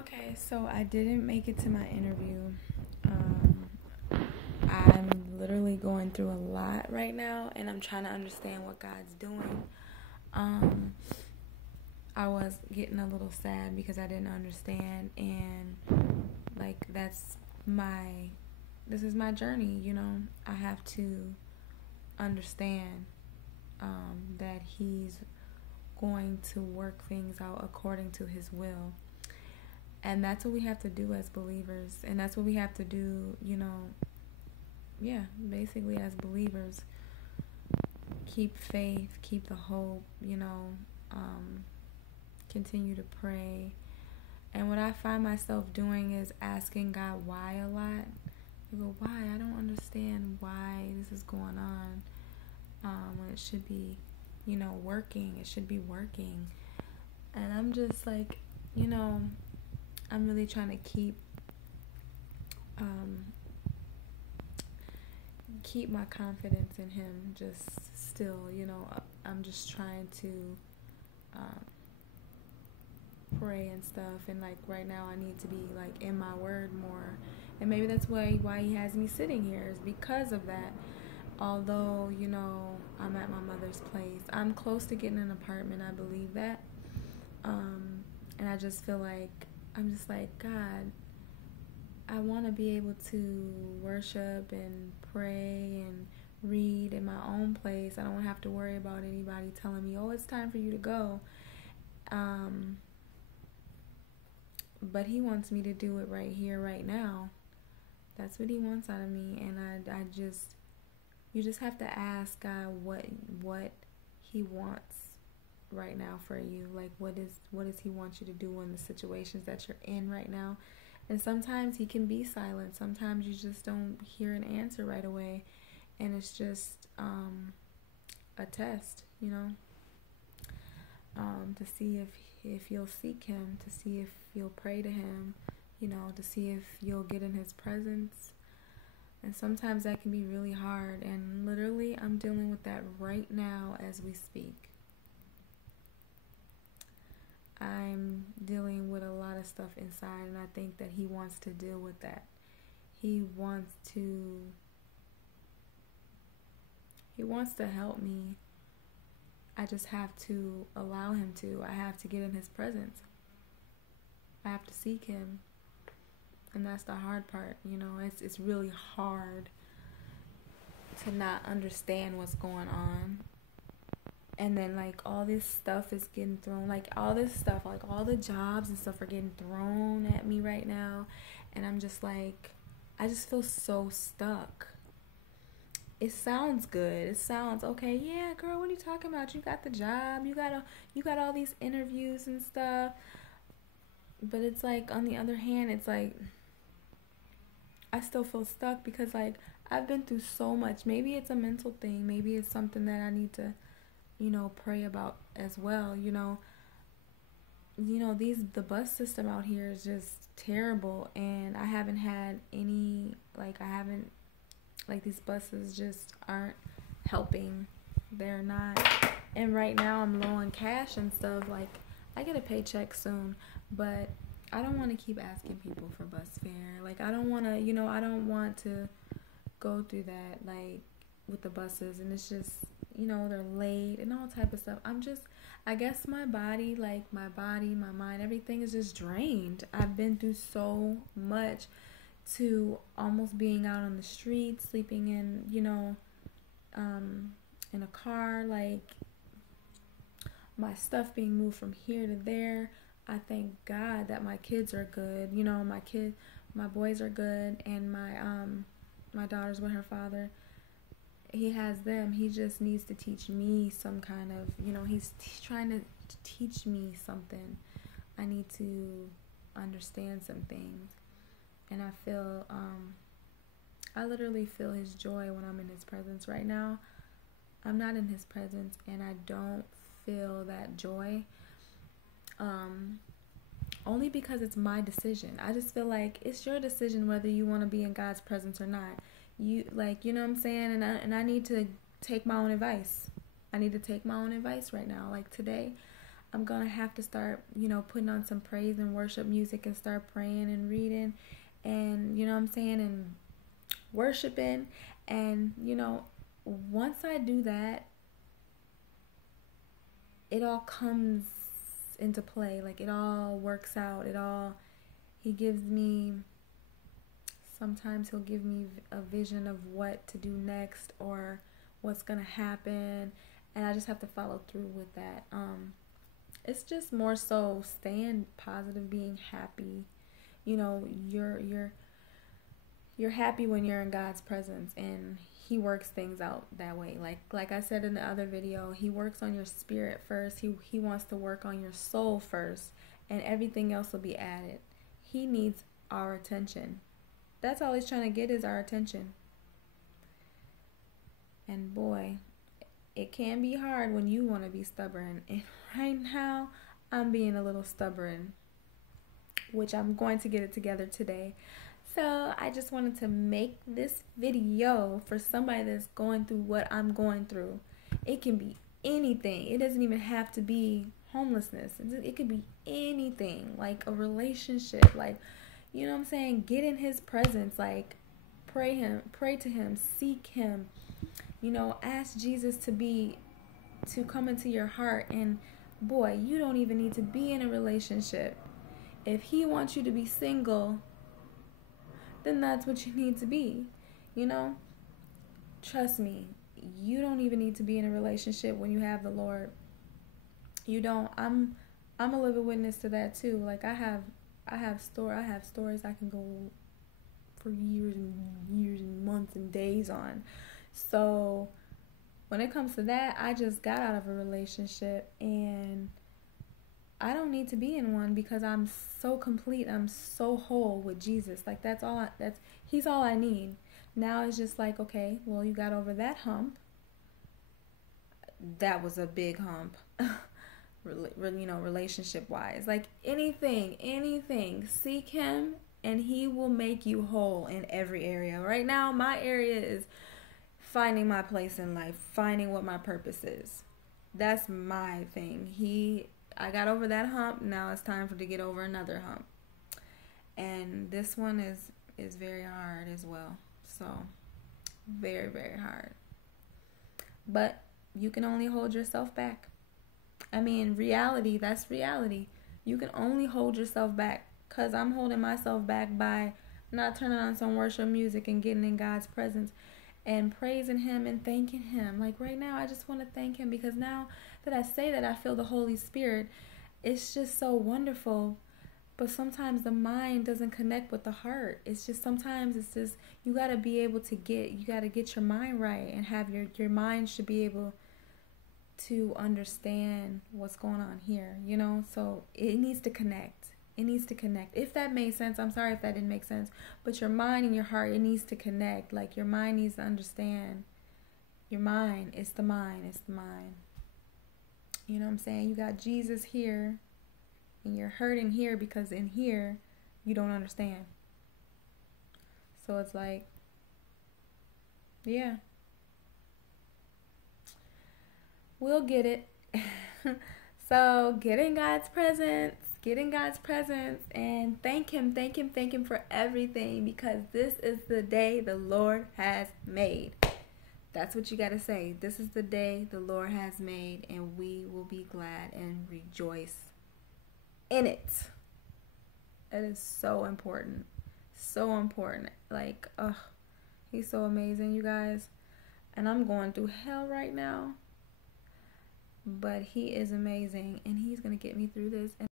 Okay, so I didn't make it to my interview. Um, I'm literally going through a lot right now, and I'm trying to understand what God's doing. Um, I was getting a little sad because I didn't understand, and like my this is my journey. I have to understand that He's going to work things out according to His will. And that's what we have to do as believers. And that's what we have to do, yeah, basically as believers. Keep faith, keep the hope, continue to pray. And what I find myself doing is asking God why a lot. I go, why? I don't understand why this is going on when it should be, working. It should be working. And I'm just like, I'm really trying to um, keep my confidence in Him. Just still, I'm just trying to um, pray and stuff. And like right now, I need to be like in my Word more. And maybe that's why He has me sitting here is because of that. Although, I'm at my mother's place. I'm close to getting an apartment. I believe that. And I just feel like I'm just like, God, I want to be able to worship and pray and read in my own place. I don't have to worry about anybody telling me, oh, it's time for you to go. But He wants me to do it right here, right now. That's what He wants out of me. And you just have to ask God what He wants right now for you. Like, what does He want you to do in the situations that you're in right now? And sometimes He can be silent. Sometimes you just don't hear an answer right away. And it's just a test, to see if you'll seek Him, to see if you'll pray to Him, to see if you'll get in His presence. And sometimes that can be really hard. And literally, I'm dealing with that right now as we speak. I'm dealing with a lot of stuff inside, and I think that He wants to deal with that. He wants to help me. I just have to allow Him to. I have to get in His presence. I have to seek Him. And that's the hard part, it's really hard to not understand what's going on. And then like all this stuff is getting thrown, like all this stuff, like all the jobs and stuff are getting thrown at me right now. And I'm just like, I just feel so stuck. It sounds good. It sounds okay. Yeah, girl, what are you talking about? You got the job. You got all these interviews and stuff. But it's like, on the other hand, it's like, I still feel stuck because like I've been through so much. Maybe it's a mental thing. Maybe it's something that I need to, pray about as well. The bus system out here is just terrible, and I haven't had any these buses just aren't helping. They're not. And right now I'm low on cash and stuff. Like, I get a paycheck soon, but I don't want to keep asking people for bus fare. Like, I don't want to, I don't want to go through that, like, with the buses. And it's just, they're late and all type of stuff. I guess my body, my mind, everything is just drained. I've been through so much to almost being out on the street, sleeping in a car, like, my stuff being moved from here to there. I thank God that my kids are good. My boys are good, and my daughter's with her father. He has them. He just needs to teach me some kind of, he's trying to teach me something. I need to understand some things. And I literally feel His joy when I'm in His presence right now. I'm not in His presence, and I don't feel that joy. Only because it's my decision. I just feel like it's your decision whether you want to be in God's presence or not. You know what I'm saying? And I need to take my own advice. I need to take my own advice right now. Like today, I'm going to have to start, putting on some praise and worship music and start praying and reading and, you know what I'm saying, and worshiping. And, once I do that, it all comes into play. Like, it all works out. He gives me, sometimes he'll give me a vision of what to do next or what's going to happen. And I just have to follow through with that. It's just more so staying positive, being happy. You're happy when you're in God's presence, and he works things out that way. Like I said in the other video, he works on your spirit first. He wants to work on your soul first, and everything else will be added. He needs our attention. That's all he's trying to get, is our attention. And boy, it can be hard when you want to be stubborn. And right now, I'm being a little stubborn, which I'm going to get it together today. So I just wanted to make this video for somebody that's going through what I'm going through. It can be anything. It doesn't even have to be homelessness. It could be anything, like a relationship, like, you know what I'm saying? Get in his presence, like pray to him, seek him. Ask Jesus to come into your heart. And boy, you don't even need to be in a relationship. If he wants you to be single, then that's what you need to be. Trust me, you don't even need to be in a relationship when you have the Lord. You don't. I'm a living witness to that too. Like, I have stories I can go for years and years and months and days on. So when it comes to that, I just got out of a relationship, and I don't need to be in one because I'm so complete. I'm so whole with Jesus. Like, he's all I need. Now it's just like, okay, well, you got over that hump. That was a big hump. Relationship wise, like anything, seek him and he will make you whole in every area. Right now, my area is finding my place in life, finding what my purpose is. That's my thing. I got over that hump. Now it's time to get over another hump. And this one is very hard as well. So, very, very hard. But you can only hold yourself back. I mean, reality, that's reality. You can only hold yourself back, because I'm holding myself back by not turning on some worship music and getting in God's presence and praising him and thanking him. Like, right now, I just want to thank him, because now that I say that, I feel the Holy Spirit. It's just so wonderful. But sometimes the mind doesn't connect with the heart. Sometimes you got to be able to get your mind right, and have your mind should be able to understand what's going on here, so it needs to connect. If that made sense. I'm sorry if that didn't make sense, but your mind and your heart, it needs to connect. Like, your mind needs to understand. Your mind, it's the mind. You know what I'm saying? You got Jesus here, and you're hurting here because in here you don't understand. So it's like, yeah, we'll get it. So get in God's presence. And thank him for everything, because this is the day the Lord has made. That's what you got to say. This is the day the Lord has made, and we will be glad and rejoice in it. It is so important. So important. Like, he's so amazing, you guys. And I'm going through hell right now. But he is amazing, and he's going to get me through this.